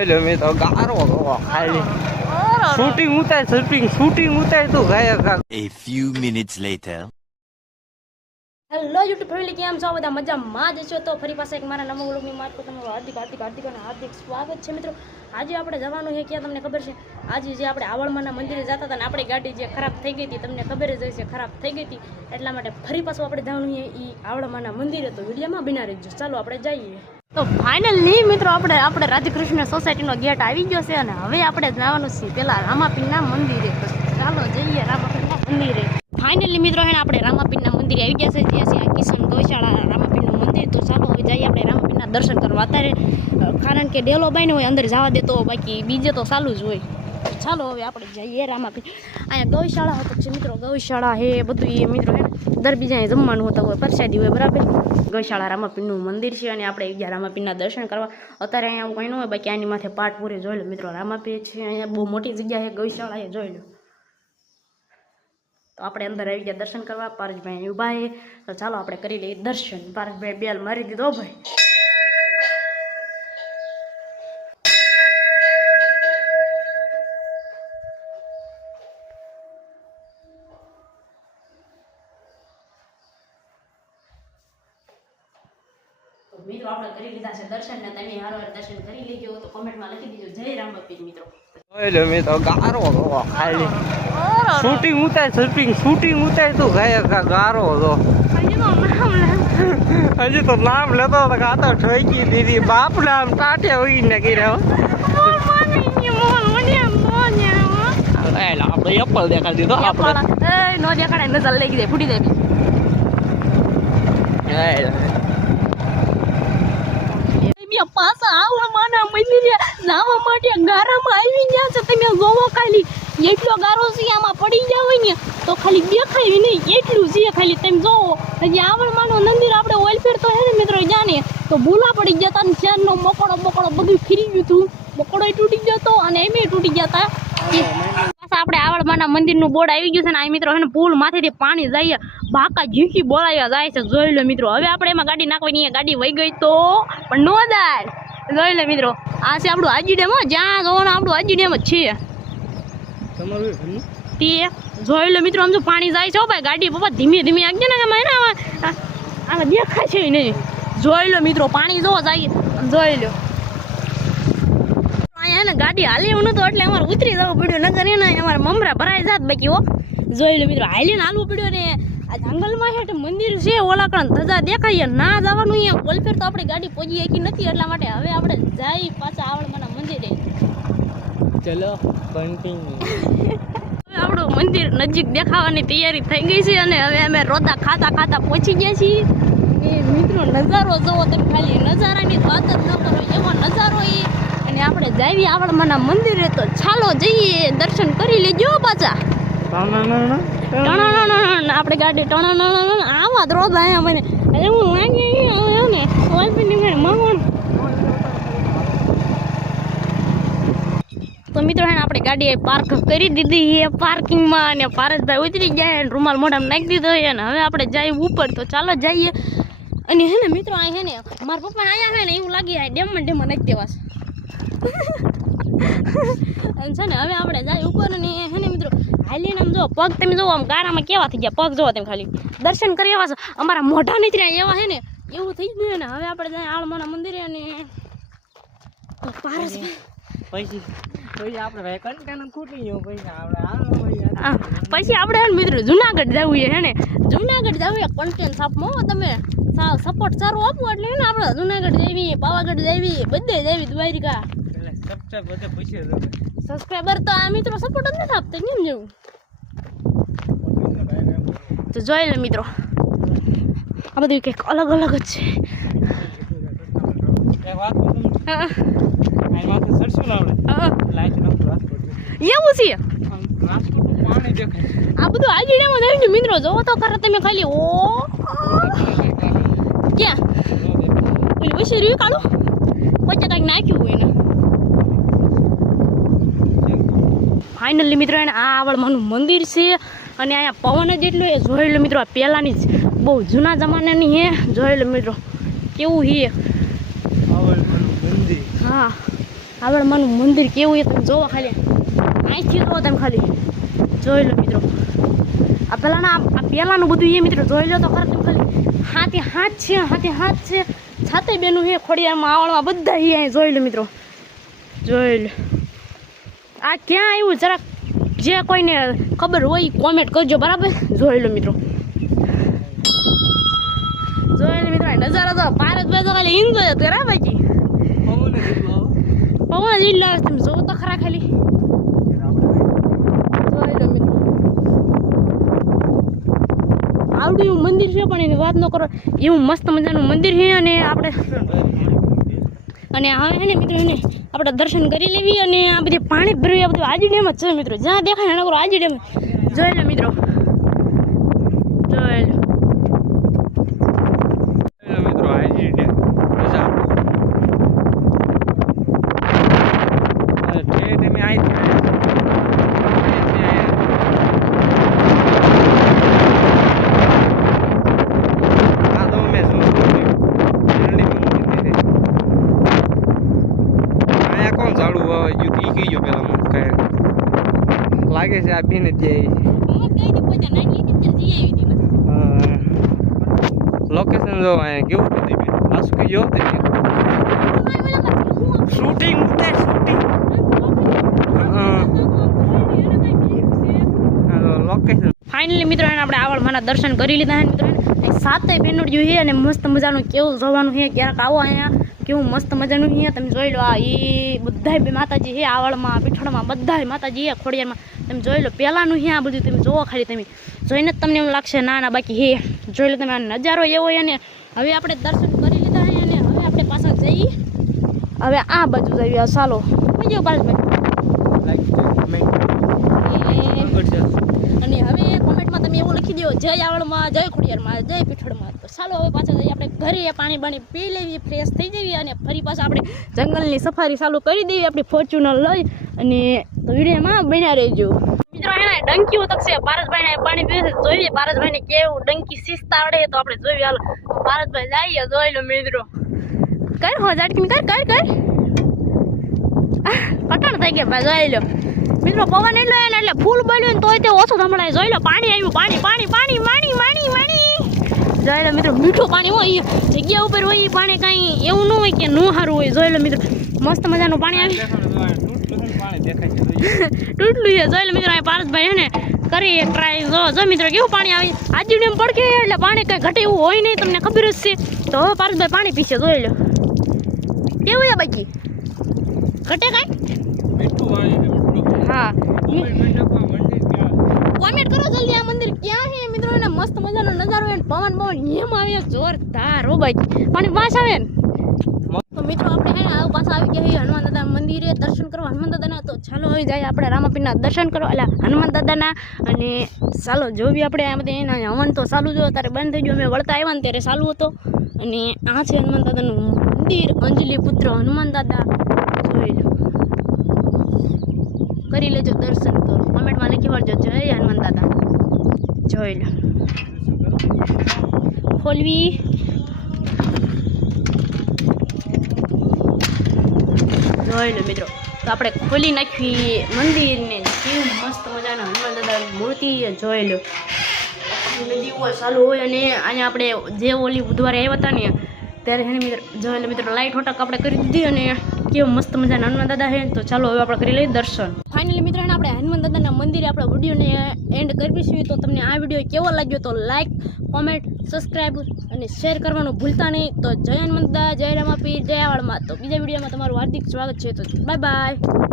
એટલે મેં તો ગારો ખાલી શૂટિંગ ઉતાર તું ગયા. A few minutes later. Hello YouTube family, કેમ છો બધા? મજામાં જ છો? તો ફરી પાસે એક મારા નવા વ્લોગની માર્ક પર તમારું હાર્દિક સ્વાગત છે. મિત્રો, આજે આપણે જવાનું છે ક્યાં તમને ખબર છે? આજે જે આપણે આવળમાના મંદિરે જતા હતા ને આપણી ગાડી જે ખરાબ થઈ ગઈ હતી, તમને ખબર જ હશે ખરાબ થઈ ગઈ હતી, એટલા માટે ફરી પાછું આપણે જવાનું છે એ આવળમાના મંદિરે. તો વિડીયોમાં બિના રહેજો, ચાલો આપણે જઈએ. તો ફાઇનલી મિત્રો આપણે રાધાકૃષ્ણ સોસાયટીનો ગેટ આવી ગયો છે અને હવે આપણે જવાનું છે પેલા રામાપીરના મંદિરે. તો ચાલો જઈએ રામાપીરના મંદિરે. ફાઇનલી મિત્રો આપણે રામાપીરના મંદિરે આવી ગયા છે, જ્યાં છે કિશન ગૌશાળા રામાપીરનું મંદિર. તો ચાલો હવે જઈએ આપણે રામાપીરના દર્શન કરવા. અત્યારે કારણ કે ડેલો બાઈને હોય અંદર જવા દેતો, બાકી બીજે તો ચાલુ જ હોય. ચાલો હવે આપણે જઈએ રામાપીર. અહીંયા ગૌશાળા હતો છે મિત્રો, ગૌશાળા હે બધું એ મિત્રો હે દર બીજા જમવાનું હોતા હોય, પ્રસાદી હોય, બરાબર. ગૌશાળા રામાપીરનું મંદિર છે અને આપણે ગયા રામાપીરના દર્શન કરવા. અત્યારે અહીંયા કંઈ ન હોય, બાકી આની માથે પાઠ પૂરે જોઈ લો મિત્રો. રામાપીર છે અહીંયા બહુ મોટી જગ્યા છે ગૌશાળા, એ જોઈ લો. તો આપણે અંદર આવી ગયા દર્શન કરવા. પારસભાઈ ઊભા છે, તો ચાલો આપણે કરી લઈએ દર્શન. પારસભાઈ બેલ મારી દીધો ભાઈ. મિત્રો આપણે કરી લીધા છે દર્શન ને તમે હારવાર દર્શન કરી લેજો. તો કોમેન્ટમાં લખી દેજો જય રામાપીર મિત્રો. એટલે મેં તો ગારો ખાલી શૂટિંગ ઉતાર તું ગયા ગારો હતો. હજી તો નામ લેતો હતો કે આ તો ઠોકી દીધી બાપ નામ ટાટિયા હોય ને કર્યા. આપણે એપલ દેખાડી દીધો. આપણે નો દેખાડે નજર લઈ ગઈ ફૂટી દે. પાછા આવળમાના મંદિરે નાવા માટે ગારામાં આવી ગયા છે. તમે જોવો ખાલી એટલો ગારો છે, આમાં પડી ગયા હોય ને તો ખાલી દેખાય નહીં એટલું છે. ખાલી તમે જોવો, હજી આવળમાનું મંદિર આપણે ઓઇલ ફેર તો હે ને મિત્રો જાને તો ભૂલા પડી ગયા હતા. શેરનો મકોડો બધું ફરી ગયું હતું, મકોડો તૂટી ગયો હતો અને એમ તૂટી ગયા હતા. પાછા આપણે આવળમાના મંદિરનું બોર્ડ આવી ગયું છે ને આ મિત્રો હે ને પુલ માથેથી પાણી જાય, ભાકા ઝીકી બોલાયા જાય છે. જોઈ લો મિત્રો, હવે આપણે એમાં ગાડી નાખવાની, ગાડી વહી ગઈ તો પણ નો જાય. જોઈ લો મિત્રો, આ છે આપણું હાજી ડેમ. જ્યાં જોવાનું આપણું હાજી ડેમ જ છે તે. જોઈ લો મિત્રો, આમ જો પાણી જાય છે ભાઈ. ગાડી પપ્પા ધીમે આગજે ને આમાં દેખાય છે નહીં. જોઈ લો મિત્રો, પાણી જો જાય. જોઈ લો અહીંયા ને ગાડી હાલી એવું નતું એટલે અમારે ઉતરી જવું પડ્યું, નગર એને અમારે મમરા ભરાઈ જાત બાકી. હો જોઈ લો મિત્રો, હાલીને હાલવું પડ્યું. ને આ જંગલમાં છે મંદિર છે, ઓલાકણ ધજા દેખાય ના જવાનું. અહીંયા ઓલફેર તો આપણી ગાડી પહોંચી શકી નથી, એટલા માટે હવે આપણે જઈ પાછા આવળમાના મંદિરે. ચલો કન્ટિન્યુ. આપણું મંદિર નજીક દેખાવાની તૈયારી થઈ ગઈ છે અને હવે અમે રોતા ખાતા પહોંચી ગયા છીએ. એ મિત્રો નજારો જોવો તમે, ખાલી નજારાની વાત જ ન કરો, એવો નજારો એ. અને આપણે જઈએ આવળમાના મંદિરે. તો ચાલો જઈએ, દર્શન કરી લેજો પાછા. આપણે ગાડી આવા જ રોજ આવ્યા મને હું લાગી ને મહણ. તો મિત્રો હે આપણે ગાડી પાર્ક કરી દીધી છે પાર્કિંગમાં અને પારસભાઈ ઉતરી ગયા ને રૂમાલ મોઢામાં નાખી દીધો છે ને હવે આપણે જઈએ ઉપર. તો ચાલો જઈએ. અને હે ને મિત્રો આ હે ને મારા પપ્પા અહીંયા છે ને એવું લાગી આ ડેમમાં નાખી દેવા છે ને. હવે આપણે જઈએ ઉપર અને હે ને મિત્રો હાલીને આમ જો પગ તમે જોવો આમ ગારામાં કેવા થઈ ગયા પગ જોવો તમે, ખાલી દર્શન કરી એવા છો. અમારા મોઢા નથી રહ્યા એવા હે ને એવું થઈ ગયું ને. હવે આપણે જાય આવળમાના મંદિરે અને પછી આપણે મિત્રો જુનાગઢ જવું હે ને. જુનાગઢ જવું કન્ટેન્ટ આપમાં તમે સપોર્ટ સારો આપો એટલે ને આપણે જુનાગઢ જઈએ, પાવાગઢ જઈએ, બધે જઈએ, દ્વારિકા. સબસ્ક્રાઈબર તો આ મિત્રો સપોર્ટ જ નથી આપતા, કેમ જવું? તો જોઈ લે મિત્રો, આ બધું કંઈક અલગ જ છે. એવું છે આ બધું આજે આવી મિત્રો જોવો તો ખરા તમે ખાલી. ઓ ક્યાં પછી રહ્યું કાઢો પછી કંઈક નાખ્યું હોય ને. ફાઇનલી મિત્રો એને આ આવળમાનું મંદિર છે અને અહીંયા પવન જ એટલો એ જોઈ લો મિત્રો. આ પહેલાંની જ બહુ જૂના જમાનાની હે. જોઈ લો મિત્રો કેવું હે આવળમાનું મંદિર. હા આવડમાનું મંદિર કેવું છે તમે જોવો ખાલી, અહીંથી જોવો તમે ખાલી, જોઈ લો મિત્રો. આ પહેલાંનું બધું એ મિત્રો જોઈ લો તો ખરા તમે ખાલી. હાથી હાથ છે, છાતે બેનું છે ખોડિયારમાં આવડમાં બધા અહીંયા જોઈ લો મિત્રો, જોઈ લો. આ ક્યાં આવ્યું જરાક જે કોઈને ખબર હોય કોમેન્ટ કરજો, બરાબર? જોઈ લો મિત્રો, જોઈ લો મિત્રો. નજારો તો ભારતભાઈ તો ખાલી એન્જોય જ કરે બાકી પવન જિલ્લા તમે જોવો તો ખરા ખાલી, જોઈ લો મિત્રો. આવડું એવું મંદિર છે પણ એની વાત ન કરો, એવું મસ્ત મજાનું મંદિર છે. અને આપણે હવે છે ને મિત્રો એને આપણે દર્શન કરી લેવી. અને આ બધી પાણી ભર્યું, આ બધું આજી ડેમ જ છે મિત્રો, જ્યાં દેખાય એના કરો આજી ડેમ. જોઈ લો મિત્રો, જોઈ લો મિત્રો આજી ડેમ તમે લાગે છે આ બેને લોકેશન જો કેવું પાછું કઈ જો શૂટિંગ લોકેશન. ફાઇનલી મિત્રો એને આપણે આવડમાના દર્શન કરી લીધા છે મિત્રો. સાતે બેનોડિયું છે અને મસ્ત મજાનું કેવું જવાનું છે, ક્યારેક આવો અહીંયા કેવું મસ્ત મજાનું છે. તમે જોઈ લો, આ એ બધા માતાજી છે આવળમાં, પીઠળમાં બધા માતાજી છે ખોડિયારમાં. તમે જોઈ લો પહેલાંનું છે આ બધું, તમે જોવો ખાલી, તમે જોઈને જ તમને એવું લાગશે ના બાકી હે. જોઈ લો તમે આ નજારો એવો છે. અને હવે આપણે દર્શન કરી લીધા છે અને હવે આપણે પાછા જઈએ, હવે આ બાજુ જઈએ. ચાલો સમજો પારસભાઈ. અને હવે કોમેન્ટમાં તમે એવું લખી દો જય આવળમાં, જય ખોડિયારમાં, જય પીઠળમાં. તો ચાલો હવે પાછા જઈએ આપણે ઘરે, પાણી બાણી પી લેવી, ફ્રેશ થઈ જઈએ અને ફરી પાછા આપણે જંગલની સફારી ચાલુ કરી દેવી આપણી ફોર્ચ્યુનર લઈ. અને તો વિડીયોમાં બન્યા રહેજો મિત્રો. એના ડંકી ઉતકશે પારસભાઈને પાણી પીવે છે, જોઈએ પારસભાઈને કેવું ડંકી શિસ્તા આવડે તો આપણે જોઈએ. હાલો પારસભાઈ જઈએ, જોઈ લો મિત્રો. કર હો ઝાટકી કર પટાણ થઈ ગયા ભાઈ, જોઈ લો મિત્રો. પવન એટલો એને એટલે ફૂલ બોલ્યું ને તોય તે ઓછું સંભળાય. જોઈ લો પાણી આવ્યું, પાણી જોઈ લો મિત્રો. મીઠું પાણી હોય જગ્યા ઉપર હોય, એ પાણી કાંઈ એવું ન હોય કે ન સારું હોય. જોઈ લો મિત્રો, મસ્ત મજાનું પાણી આવી તૂટલું છે. જોઈ લો મિત્રો, પારસભાઈ હે ને કરી ટ્રાય. જો મિત્રો કેવું પાણી આવે, આજી ડેમ પડકે એટલે પાણી કઈ ઘટે એવું હોય નહીં, તમને ખબર જ છે. તો હવે પારસભાઈ પાણી પીશે, જોઈ લો કેવું છે બાકી ઘટે કાંઈ. હા કોમેન્ટ કરો જલ્દી, આ મંદિર ક્યાં છે મિત્રો. એને મસ્ત મજાનો નજારો હોય, પવન એમ આવે જોરદાર હો બાકી, પાણી પાસ આવે ને. તો મિત્રો આપણે આવું પાછા આવી ગયા હનુમાન દાદા મંદિરે દર્શન કરવા, હનુમાન દાદાના. તો ચાલો હવે જાય આપણે રામાપીરના દર્શન કરવા, એટલે હનુમાન દાદાના. અને ચાલો જો બી આપણે આ બધા એના હવન તો ચાલુ જો ત્યારે બંધ થઈ ગયો, અમે વળતા આવ્યા ને ત્યારે ચાલુ હતો. અને આ છે હનુમાન દાદાનું મંદિર, અંજલિ પુત્ર હનુમાન દાદા. જોઈ લો, કરી લેજો દર્શન. તો કોમેન્ટમાં લખી વાળજો જય હનુમાન દાદા. જોઈ લો ખોલવી, જોઈ લો મિત્રો. તો આપણે ખોલી નાખવી મંદિરને, કેવું મસ્ત મજાના હનુમાન દાદાની મૂર્તિ. જોઈ લો દીવો ચાલુ હોય. અને અહીંયા આપણે જે ઓલી બુધવારે આવ્યા હતા ને ત્યારે એને મિત્રો જોઈ લો મિત્રો લાઈટ હોટક આપણે કરી દીધી. અને કેવું મસ્ત મજાના હનુમાન દાદા છે. તો ચાલો હવે આપણે કરી લઈએ દર્શન. ફાઇનલી મિત્રો આપણે હનુમાન દાદાના મંદિરે આપણે વિડીયોને એન્ડ કરીશું. તો તમને આ વિડીયો કેવો લાગ્યો તો લાઈક, કોમેન્ટ, સબસ્ક્રાઈબ અને શેર કરવાનું ભૂલતા નહીં. તો જય હનુમાન દાદા, જય રામાપીર, જય આવળમાં. તો બીજા વિડીયોમાં તમારું હાર્દિક સ્વાગત છે. તો બાય બાય.